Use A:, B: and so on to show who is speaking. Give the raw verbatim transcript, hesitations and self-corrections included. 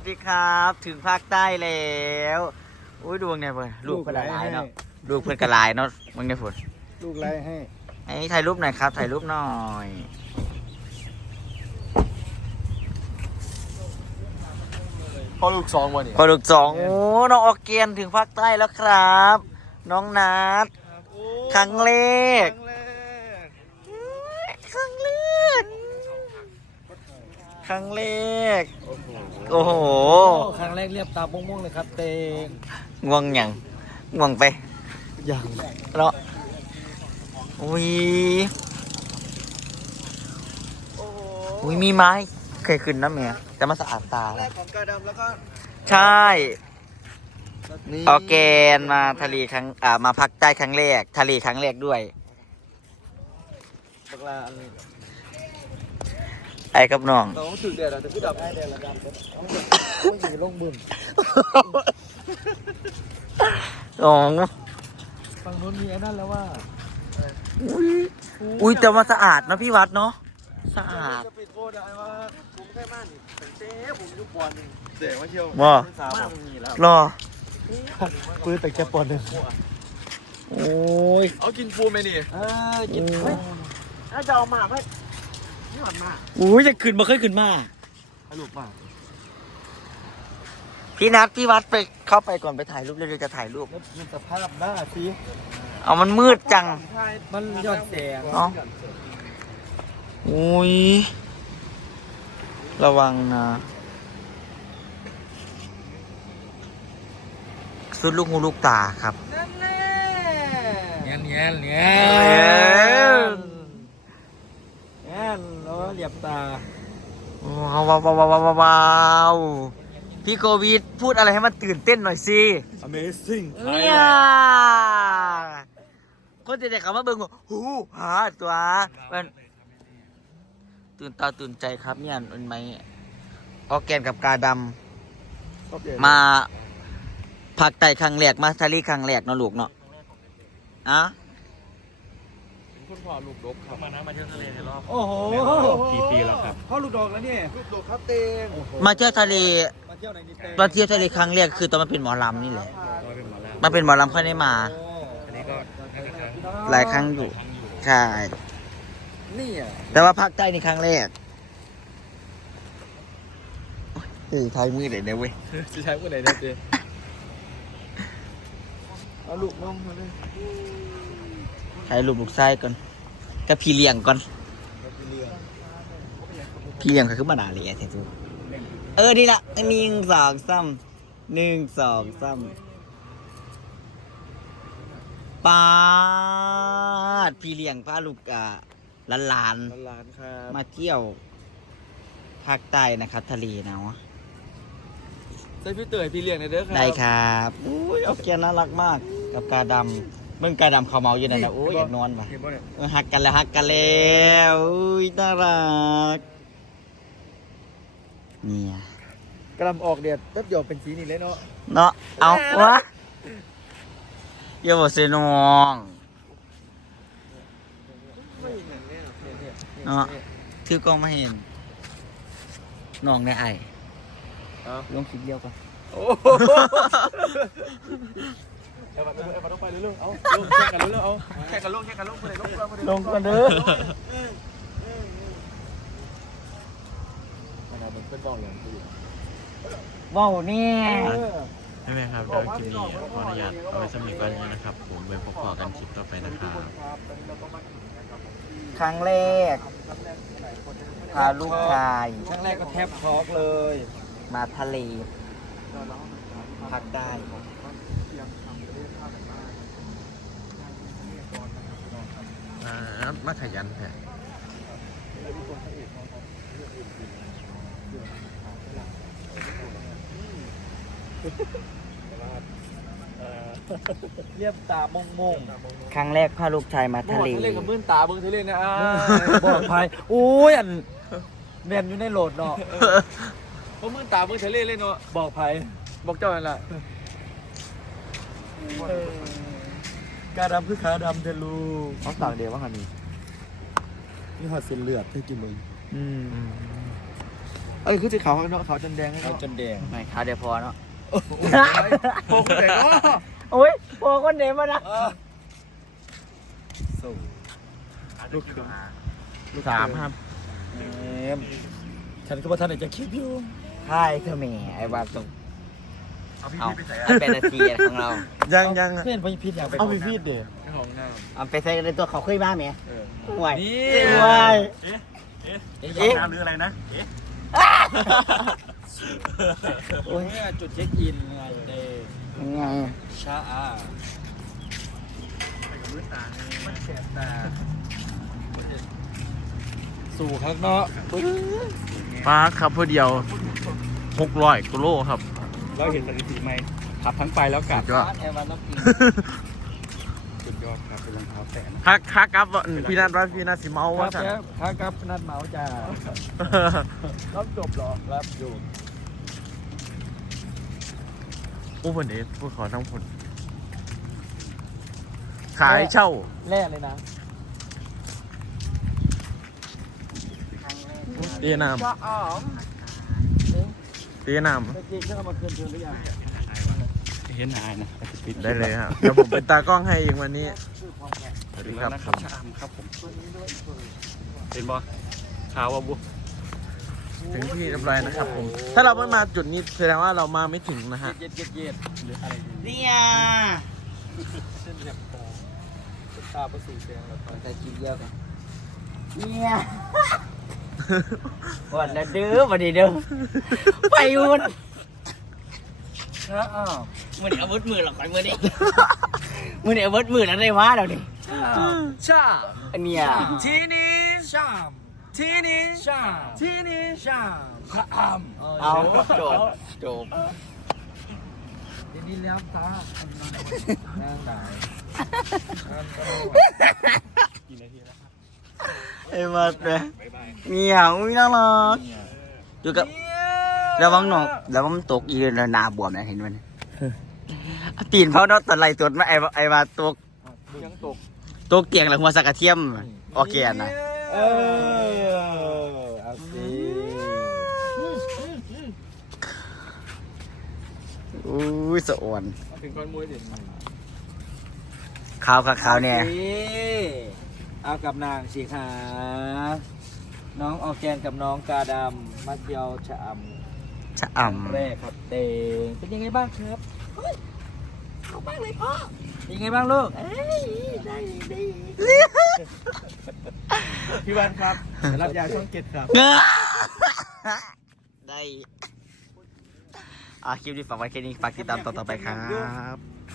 A: ดีครับถึงภาคใต้แล้วอุ้ยดวงเนี่ยเพื่อนลูกเพื่อนกระลายเนาะลูกเพื่อนกระลายเนาะมึงเนี่ยฝน
B: ลูกไล่ให้
A: ไอ้ถ่ายรูปหน่อยครับถ่ายรูปหน่อย
B: พอลูกสองวันนี้
A: พอลูกสองโอ้น้องออกเกียนถึงภาคใต้แล้วครับ น้องนัดครั้งแรกครั้งแรกครั้งแรกโอ้โห
B: ครั้งแรกเรียบตาม่วงๆเลยครับเตง
A: ง่วงหยังง่วงไป
B: อย่าง
A: เนาะอุ้ยอุ้ยมีไม้เคยขึ้นนะเมียแต่มันสะอาดตา
B: แรกของกาดำแล้วก็
A: ใช่ออร์แกนมาทะเลครั้งอ่ามาพักใต้ครั้งแรกทะเลครั้งแรกด้วย
B: บักลาอันนี้
A: ไอ้กับน้อง
B: เราถึงเดือดเราจะขึ้นดับให้เดือดระดับต้องต้องอยู่ลงบุญ
A: อ๋อ
B: ฝั่งนู้นมีไอ้นั่นแล้วว่า
A: อุ้ยอุ้ยแต่ว่าสะอาดนะพี่วัดเนาะสะอาด
B: จะปิดโบได้ว่าผมแค่ม่านเป็นเจ๊ผมยุบบอลนึงเจ๋งว่าเที่ยว
A: ว่า
B: สามมันมีแล้ว
A: รอ
B: ปืนแต่แค่ปอนหนึ่ง
A: โอ้ย
B: เอากินฟูไหมนี่เออกินฟูถ้าจะเอามาไหมนี่หวานมาก
A: อุ้ยจะขึ้นมาเคยขึ้นมา
B: สรุปมา
A: พี่นัดพี่วัดไปเข้าไปก่อนไปถ่ายรูปเร็วๆจะถ่ายรูป
B: แล้วมันสภาพหน้าสิ
A: เอามันมืดจัง
B: มันย้อนแสง
A: เนาะ อุ้ยระวังนะสุดลูกหูลูกตาครับ
B: นั่นแหละเงี้ยเงี้ยเงี้ย
A: เอ้ย
B: เงี้ยแล้วเหลียบตา
A: ว้าวว้าวว้าวว้าวว้าวพี่โควิดพูดอะไรให้มันตื่นเต้นหน่อยสิ
B: Amazing
A: เนี่ยคนเด็กๆเขามาเบิ่งว่าหูหาตัวมันตื่นตาตื่นใจครับเนี่ยเป็นไหมออร์แกนกับกาดำมาผักไต่ครั้งแรกมาทะเลครั้งแรกเนาะลูกเนาะอ่ะ
B: คุณพ่อลูกดกครับ
C: มานะมาเที่ยวทะเลในรอบ
B: โอ้โห
C: กี่ปีแล้วครับ
B: พ่อลูกดกแล้วเนี่ยลูกดกครับเตง
A: มาเที่ยวทะเล
B: มาเที่ยวไหนนี่เตง
A: มาเที่ยวทะเลครั้งแรกคือตอนมันเป็นหมอลำนี่แหละ
C: ก็เป็นหมอล
A: มันเป็นหมอลำค่อยได้มา
C: อันนี้ก็น่าจะครั้ง
A: หลายครั้งอยู่ ใช่
B: นี่อ่ะ
A: แต่ว่าภาคใต้นี่ครั้งแรกเฮ้ยทายมือเด็ดนะเว้ย
B: จะใช้พวกไหนเนี่ยเตงเอาลูกน้องมาเลย
A: ถ่ายรูปลูกไส้ก่อนกับพี่เลี้ยงก่อน พี่เลี้ยงก็คือมาด่าเลยแท้ทูเออนี่ละหนึ่งสองสามหนึ่งสองสามปาดพี่เลี้ยงพาลูกอ่าหลาน
B: หลานครับ
A: ๆมาเที่ยวภาคใต้นะครับ ทะเลนะวะ
B: ใส่พี่เต๋อพี่เลี้ยงในเด้อครับ
A: ได้ครับอุ้ยเอาเกียร์น่ารักมาก กับกาดำเบิ่งกาดำเขาเมาอยู่นั่นนะโอ้ยอยากนอนว่ะ
B: เห็นป่ะเนี่ย
A: เออหักกันแล้วหักกันแล้วอุ้ยน่ารักเนี่ย
B: กระลำออกเดียดแป๊บเดียวเป็นสีนี่เลยเนาะ
A: เนาะเอาวะอย่าบอกเสยน้องเนาะถือกล้องมาเห็นน้องในไอ
B: เอา
A: ลงคลิปเดียวกัน
B: โอ้โหไอ้บัตรไอ้บัตรต้องไปเรื่อยๆเอาลงแข่งกันเรื่อยๆเอาแข่งกันลงแข่งกันลงไปเลยลงไปเลย
A: ลงกันเด้อ
B: มันเป็นบอลเลย
A: ว้าวเนี่ย
C: ใช่ไหมครับเดี๋ยวคลิปนี้ขออนุญาตเอาไว้สำหรับวันนี้นะครับ ผมไปพบกันคลิปต่อไปนะครับ
A: ครั้งแรกพาลูกชาย
B: ครั้งแรกก็แทบช็อกเลย
A: มาทะเลพักได้
C: อ่ามาขยันแท้
B: เรียบตามงมง
A: ครั้งแรกพาลูกชายมาทะเล
B: ทะเลกับมื่นตาเบิ้งทะเลนะอ่าบอกภัยโอ้ยอันเมียนอยู่ในโหลดเนาะเพราะมื่นตาเบิ้งทะเลเลยเนาะบอกภัยบอกเจ้านั่นแหละกาดำคือขาดำเทลูเขาต่างเดียวว่าคันนี้นี่หอดเส้นเลือดให้กินมึงอืมเอ้ยคือสีขาวเนาะขาวจนแดงขาวจนแดง
A: ไม่ขาวเดียวพอเนาะ
B: โอ้โหเด็กก็
A: โอ้ยพอคนเดียวมานะ
B: สู้ลูกถึง
C: สามครับ
B: เอ็มฉันก็ว่าท่านจะคิดอยู่
A: ใช่เธอแม่ไอ้บ้าตรง
B: เอาพี่
A: เอา
B: พี่ไปใส่
A: อันเป็นนาทีของเรา
C: ยังยัง
B: เพื่อนพี่พีทอยากไป
C: เอาพี่พีดเดี๋ยว
B: ของน้
A: เอาไปใส่ในตัวเขาเคยบ้าไหม
B: ำเออ
A: ห่วย
B: นี่
A: ห่วย
C: เอ๊ะ เอ๊ะ
B: เอ๊ะ
A: เอ๊ะ
C: น้ำหรืออะไรนะ เอ๊ะ
B: โอ้ยจุดเช็คอินไงเดย์
A: ยังไง
B: ชาอามันแสบตาสู่ข้างนอก
C: ป้าครับเพื่อเดียวหกร้อยกิโลครับ
B: เราเห็นสถิติไหมขับทั้งไปแล้วกลับ
C: สุดยอด
B: แอร์วันต้องกินสุดยอดครับเป็นรองเท้าแตะนะ
C: คักคักครับพี่นัทว่าพี่นัทสิเมา
B: ครั
C: ว่า
B: บ
C: สั่น
B: ครับครับนัดเมาส์จ้ารับจบหรอรับอยู่
C: อู้ผลเอสพวกเขาทั้งผลขายเช่า
B: แร่เลยนะ
C: เตียนาม
B: ก็อ๋อม
C: เตียนาม
B: เมื่อกี้เครื่องเอามาคืนเธอหรือยังเห็นหายนะ
C: ได้เลยครับเดี๋ยวผมเป็นตากล้องให้เองวันนี้สวัสดีครับ
B: นะครับชามครับผมเห็นบ่ขาวอ่ะบุ
C: ถึงที่เรียบร้อยนะครับผม ถ้าเราไม่มาจุดนี้แสดงว่าเรามาไม่ถึงนะฮะ
B: เย็ดเย็ดเย็ดหรืออะไรดี
A: เนี่ย
B: เส้นเรียบตาตาประสูเสียงแล้วก็
A: แต่กินเยอะไปเนี่ยวันละเด้อวันนี้เด้อไปวุ่น
B: นะอ้าว
A: มือนี่อาวุธมือหรอกไอ้มือนี่มือนี่อาวุธมือแล้วได้มาแล้วนี่
B: ชาม
A: อันเนี้ย
B: ทีนี้ชามทีนี้ชามทีนี้ชามพระอาม
A: เอาจบจบ
B: ทีนี้แล้วตานั่งได้กี่นาทีแล้ว
A: ไอ้มาเลยเนี่ยอุ้ยน่ารักอยู่กับระวังหนอกระวังตกอีกแล้วหนาบวมนะเห็นมันตีนเขาเนาะตะไลตัวมาไอ้ไอ้มาตก
B: ยังตก
A: ตกเตียงแล้วหัวสักกระเทียมโอเคนะ
B: เออเอาสิ
A: อุ้ยสะอ่อน
B: ถึงก้อนมวยเด็ด
A: ขาวขาวเนี่ย
B: เอากับนางสีขาน้องออร์แกนกับน้องกาดำมาเที่ยวชะอำ
A: ชะอ่
B: แรกครับเตงเป็นยังไงบ้างครับเอาบ้างเลยพ่อเป็นยังไงบ้างลูกได้ได้ พี่วันครับรับยาช่องเจ็ดครับ
A: ำได้อ่ะคลิปนี้ฝากไว้แค่นี้ฝากติดตามต่อๆไปครับ